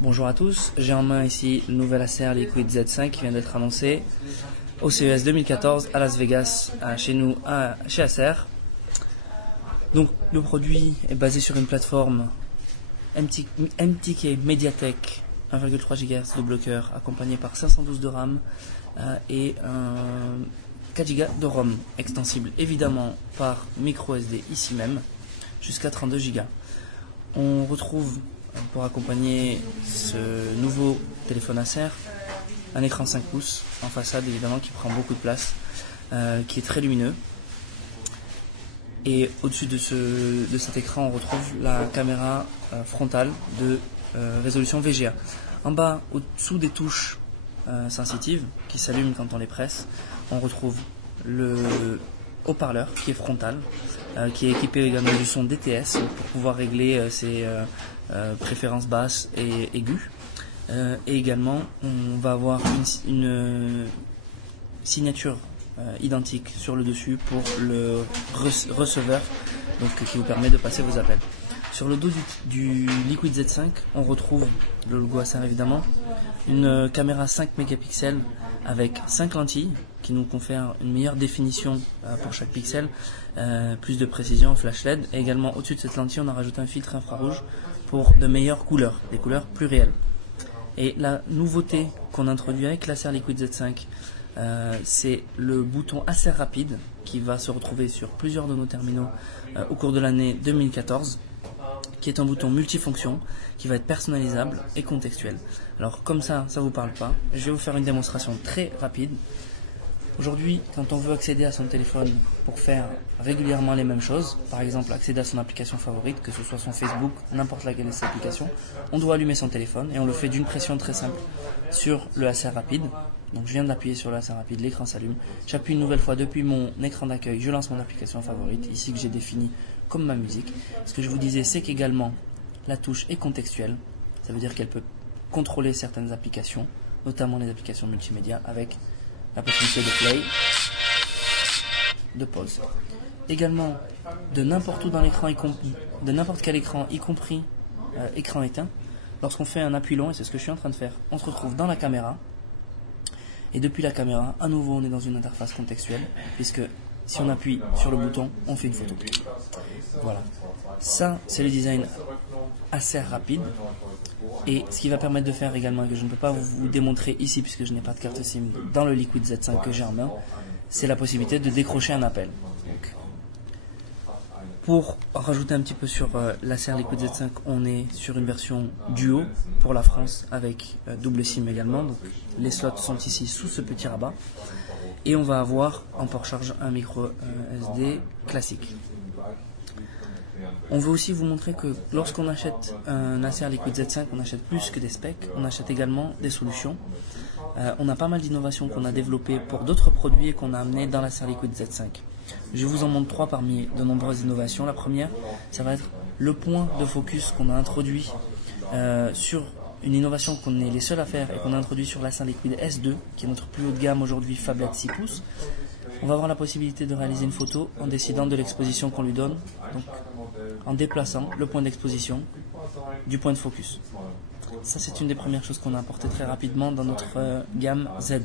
Bonjour à tous, j'ai en main ici le nouvel Acer Liquid Z5 qui vient d'être annoncé au CES 2014 à Las Vegas, chez nous, chez Acer. Donc le produit est basé sur une plateforme MTK Mediatek 1,3 GHz de bloqueur accompagné par 512 de RAM et 4 Go de ROM extensible évidemment par micro SD ici même jusqu'à 32 Go. On retrouve pour accompagner ce nouveau téléphone Acer un écran 5 pouces en façade évidemment qui prend beaucoup de place, qui est très lumineux, et au-dessus de cet écran on retrouve la caméra frontale de résolution VGA. En bas, au-dessous des touches sensitives qui s'allument quand on les presse, on retrouve le haut-parleur qui est frontal, qui est équipé également du son DTS pour pouvoir régler ses préférences basses et aiguës. Et également, on va avoir une signature identique sur le dessus pour le receveur, donc, qui vous permet de passer vos appels. Sur le dos du Liquid Z5, on retrouve le logo Acer évidemment, une caméra 5 mégapixels avec 5 lentilles qui nous confèrent une meilleure définition pour chaque pixel, plus de précision, flash LED, et également au-dessus de cette lentille on a rajouté un filtre infrarouge pour de meilleures couleurs, des couleurs plus réelles. Et la nouveauté qu'on introduit avec l'Acer Liquid Z5, c'est le bouton Acer Rapide qui va se retrouver sur plusieurs de nos terminaux au cours de l'année 2014, qui est un bouton multifonction qui va être personnalisable et contextuel. Alors comme ça vous parle pas, je vais vous faire une démonstration très rapide. Aujourd'hui, quand on veut accéder à son téléphone pour faire régulièrement les mêmes choses, par exemple accéder à son application favorite, que ce soit son Facebook, n'importe laquelle de ces applications, on doit allumer son téléphone et on le fait d'une pression très simple sur le Acer Rapide. Donc je viens d'appuyer sur le Acer Rapide, l'écran s'allume, j'appuie une nouvelle fois depuis mon écran d'accueil, je lance mon application favorite, ici que j'ai défini comme ma musique. Ce que je vous disais, c'est qu'également la touche est contextuelle, ça veut dire qu'elle peut contrôler certaines applications, notamment les applications multimédia, avec la possibilité de play, de pause. Également, de n'importe où dans l'écran, de n'importe quel écran, y compris écran éteint, lorsqu'on fait un appui long, et c'est ce que je suis en train de faire, on se retrouve dans la caméra, et depuis la caméra, à nouveau on est dans une interface contextuelle, puisque si on appuie sur le bouton, on fait une photo. Voilà. Ça, c'est le design Acer Rapide. Et ce qui va permettre de faire également, et que je ne peux pas vous démontrer ici puisque je n'ai pas de carte SIM dans le Liquid Z5 que j'ai en main, c'est la possibilité de décrocher un appel. Donc, pour rajouter un petit peu sur l'Acer Liquid Z5, on est sur une version duo pour la France avec double SIM également. Donc, les slots sont ici sous ce petit rabat. Et on va avoir en port charge un micro SD classique. On veut aussi vous montrer que lorsqu'on achète un Acer Liquid Z5, on achète plus que des specs, on achète également des solutions. On a pas mal d'innovations qu'on a développées pour d'autres produits et qu'on a amené dans l'Acer Liquid Z5. Je vous en montre 3 parmi de nombreuses innovations. La première, ça va être le point de focus qu'on a introduit sur une innovation qu'on est les seuls à faire et qu'on a introduit sur l'Acer Liquid S2, qui est notre plus haut de gamme aujourd'hui, phablette 6 pouces. On va avoir la possibilité de réaliser une photo en décidant de l'exposition qu'on lui donne, donc en déplaçant le point d'exposition du point de focus. Ça, c'est une des premières choses qu'on a apporté très rapidement dans notre gamme Z.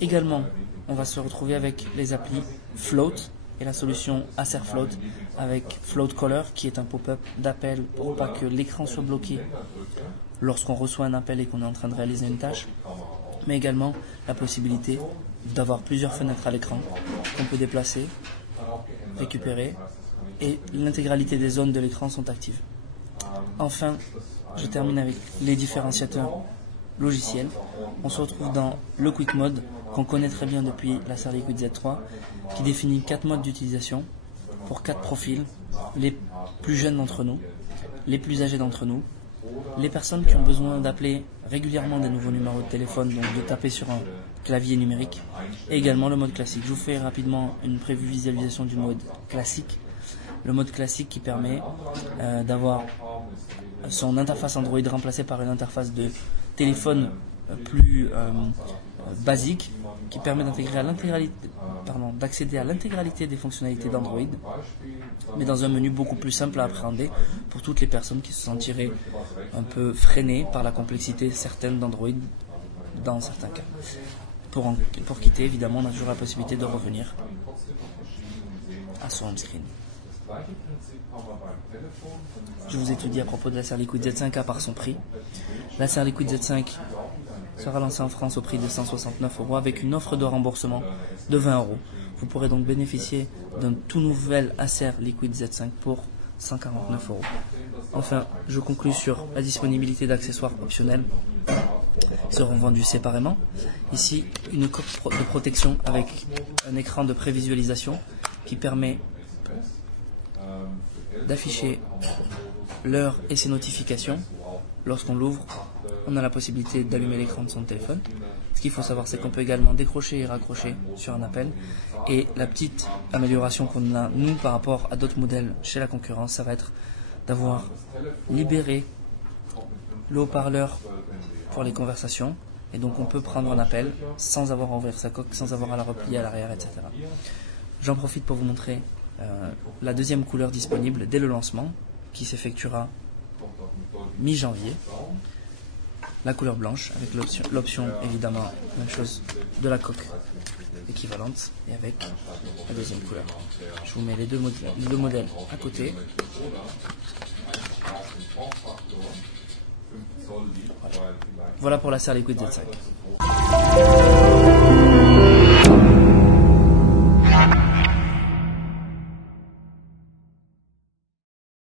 Également, on va se retrouver avec les applis Float et la solution Acer Float avec Float Caller, qui est un pop-up d'appel pour pas que l'écran soit bloqué lorsqu'on reçoit un appel et qu'on est en train de réaliser une tâche, mais également la possibilité d'avoir plusieurs fenêtres à l'écran qu'on peut déplacer, récupérer, et l'intégralité des zones de l'écran sont actives. Enfin, je termine avec les différenciateurs logiciels. On se retrouve dans le Quick Mode qu'on connaît très bien depuis l'Acer Liquid Z3, qui définit 4 modes d'utilisation pour 4 profils, les plus jeunes d'entre nous, les plus âgés d'entre nous, les personnes qui ont besoin d'appeler régulièrement des nouveaux numéros de téléphone, donc de taper sur un clavier numérique, et également le mode classique. Je vous fais rapidement une prévue visualisation du mode classique. Le mode classique qui permet d'avoir son interface Android remplacée par une interface de téléphone plus basique qui permet d'intégrer d'accéder à l'intégralité des fonctionnalités d'Android, mais dans un menu beaucoup plus simple à appréhender pour toutes les personnes qui se sentiraient un peu freinées par la complexité certaine d'Android dans certains cas. Pour quitter, évidemment, on a toujours la possibilité de revenir à son home screen. Je vous ai tout dit à propos de l'Acer Liquid Z5 à part son prix. L'Acer Liquid Z5 sera lancé en France au prix de 169 € avec une offre de remboursement de 20 €. Vous pourrez donc bénéficier d'un tout nouvel Acer Liquid Z5 pour 149 €. Enfin, je conclus sur la disponibilité d'accessoires optionnels qui seront vendus séparément. Ici, une coque de protection avec un écran de prévisualisation qui permet d'afficher l'heure et ses notifications. Lorsqu'on l'ouvre, on a la possibilité d'allumer l'écran de son téléphone. Ce qu'il faut savoir, c'est qu'on peut également décrocher et raccrocher sur un appel. Et la petite amélioration qu'on a, nous, par rapport à d'autres modèles chez la concurrence, ça va être d'avoir libéré le haut-parleur pour les conversations. Et donc, on peut prendre un appel sans avoir à ouvrir sa coque, sans avoir à la replier à l'arrière, etc. J'en profite pour vous montrer la deuxième couleur disponible dès le lancement, qui s'effectuera mi-janvier. La couleur blanche, avec l'option évidemment, même chose, de la coque équivalente, et avec la deuxième couleur. Je vous mets les deux modèles à côté. Voilà pour l'Acer Liquid Z5.